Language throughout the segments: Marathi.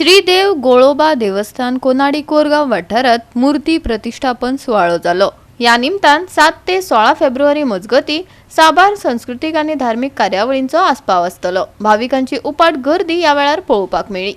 श्रीदेव गोळोबा देवस्थान कोनाडी कोरगाव वाठारात मूर्ती प्रतिष्ठापन सुवाळो जालो। या निमतान 7 ते 16 फेब्रुवारी मजगती साबार सांस्कृतिक आणि धार्मिक कार्यावळींचो आस्पाव आसतलो। भाविकांची उपाट गर्दी या वेळार पळोवपाक मेळ्ळी।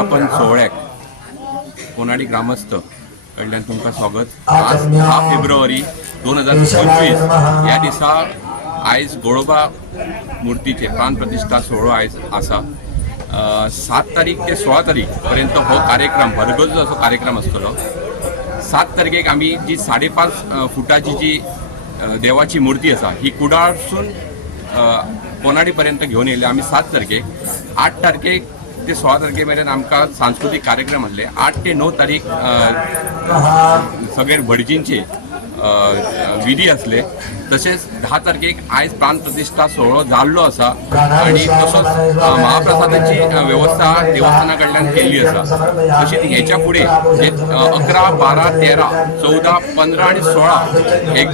प्रतिष्ठापन सोहळ्याक कोनाडी ग्रामस्थ कडल्यान तुमकां स्वागत। आज 10 फेब्रुवारी 2025 ह्या दिसा आयज गोळोबा मुर्तीचे प्राण प्रतिष्ठा सोहळो आयज आसा। 7 तारीख ते 16 तारीख पर्यंत हो कार्यक्रम भरगच्च असो कार्यक्रम आसतलो। 7 तारखेक आमी जी 5.5 फुटाची जी देवाची मूर्ती आसा ही कुडाळसून कोनाडी पर्यंत घेवन येयले आमी 7 तारखेक। 8 तारखेक ते 16 तारखे मेरेन आमकां सांस्कृतिक कार्यक्रम आसले। 8 ते 9 तारीख सगळे भटजींचे विधी असले। तसेच 10 तारखेक आयज प्राण प्रतिष्ठा सोहळो जाल्लो आसा आणि तसोच महाप्रसादाची व्यवस्था देवस्थाना कडल्यान केल्ली आसा। तशीच हेच्या फुडें 11, 12, 13, 14, 15 आणि 16 हे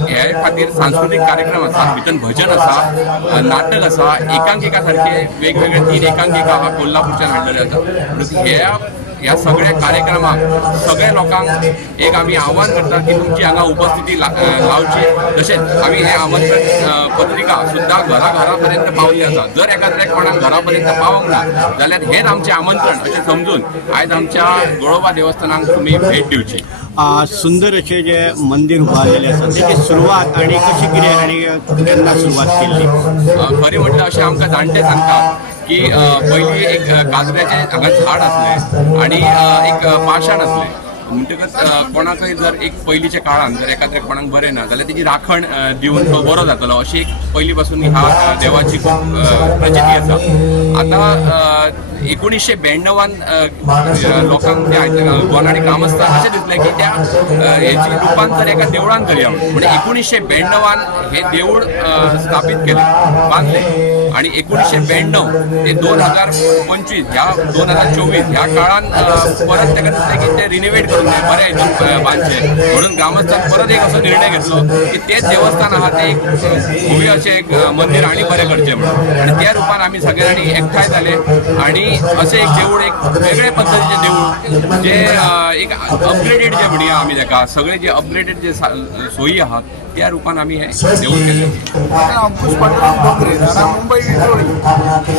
खातीर सांस्कृतिक कार्यक्रम आसा। भितर भजन आसा, नाटक आसा, एकांकिका सारखे वेगवेगळे 3 एकांकिका कोल्हापूरच्यान हाडलेले आसा। ह्या सगळ्या कार्यक्रमाक सगळ्या लोकांक एक आमी आव्हान करतात की तुमची हांगा उपस्थिती लावची। तशेंच आमी हे आमंत्रण पत्रिका सुद्दां घरा पर्यंत पावल्ली आसा। जर एखाद्या कोणाक घरा पर्यंत पावंक ना जाल्यार हेर आमचें आमंत्रण अशें समजून आयज आमच्या गोळोबा देवस्थानाक तुमी भेट दिवची। सुंदर अशें जे मंदिर उबारलेलें आसा तेची सुरवात आनी कशी कितें आनी केन्ना सुरवात केल्ली? खरें म्हटल्यार अशें आमकां जाणटे सांगतात की पयलीं एक काजऱ्याचें हांगा झाड आसलें आनी एक पाशाण आसलें। म्हणटकच कोणाकय जर एक पयलींच्या काळान जर एखाद्या कोणाक बरें ना जाल्यार तेजी राखण दिवन तो बरो जातलो अशी एक पयलीं पासून ह्या देवाची खूब प्रचिती आसा। आतां 1992 लोकांक कोनाडी ग्रामस्थांक अशें दिसलें की त्या हेची रुपांतर एका देवळान करया म्हणून 1992 हे देवूळ स्थापीत केलें, बांदलें आणि 1992 ते 2025 ह्या 2024 ह्या काळान परत ताका दिसलें की ते रिनोवेट करून बरें हितून बांदचें म्हणून ग्रामस्थान परत एक असो निर्णय घेतलो की तेच देवस्थान आहा ते एक भव्य अशें एक मंदिर आनी बरें करचें म्हणून। आनी त्या रुपान आमी सगळ्यांनी एकठांय जाले आणि असे एक देवूळ, एक वेगळे पद्धतीचे देवूळ जे एक अपग्रेडेड जे म्हणया आमी ताका सगळे जे अपग्रेडेड जे सोयी आहात त्या रुपान आमी हे देवूळ केलें। अंकुश पांडुरंग डोंगरे, मुंबई विक्रोळी।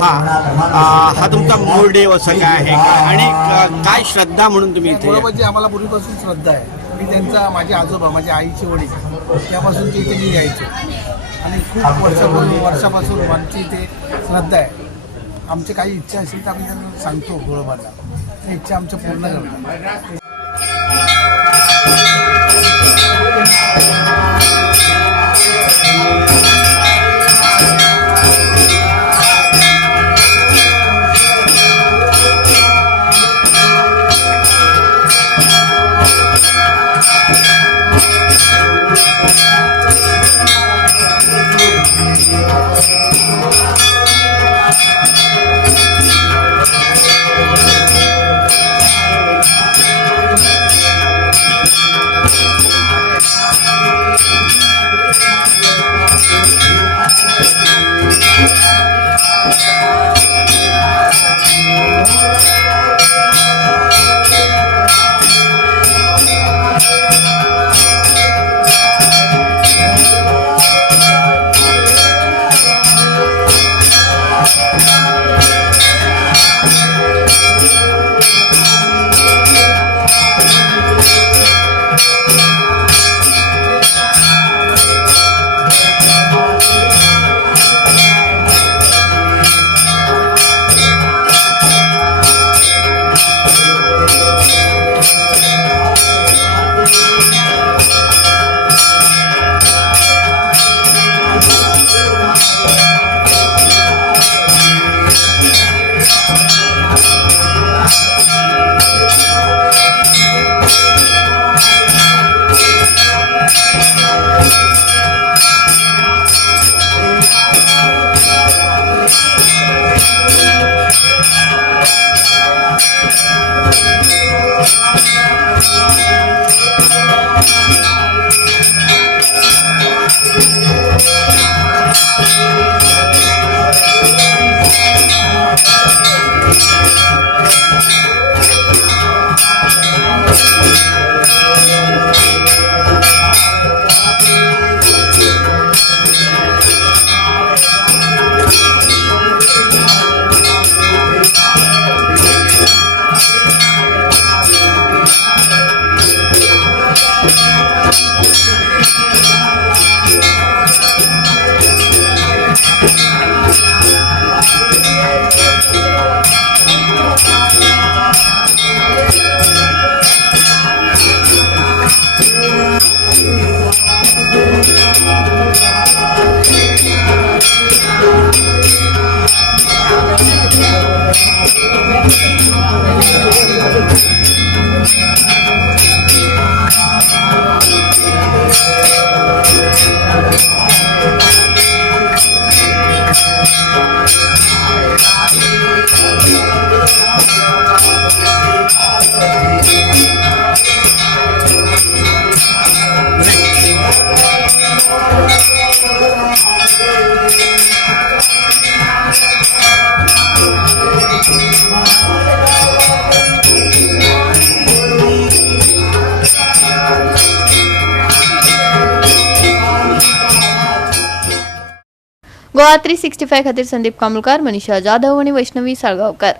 हा तुमचा मूळ देव असं काय आहे का आणि काय श्रद्धा म्हणून तुम्ही इथे? गोळोबाची आम्हाला पूर्वीपासून श्रद्धा आहे। मी त्यांचा, माझे आजोबा, माझ्या आईचे वडील त्यापासून ते इथे मी यायचो आणि खूप वर्षापासून आमची इथे श्रद्धा आहे। आमची काही इच्छा असेल तर आम्ही त्यांना सांगतो गोळोबाला, त्या इच्छा आमच्या पूर्ण करतात। गोवा 365 खातीर संदीप कामुलकार, मनीषा जाधव आणि वैष्णवी साळगावकर.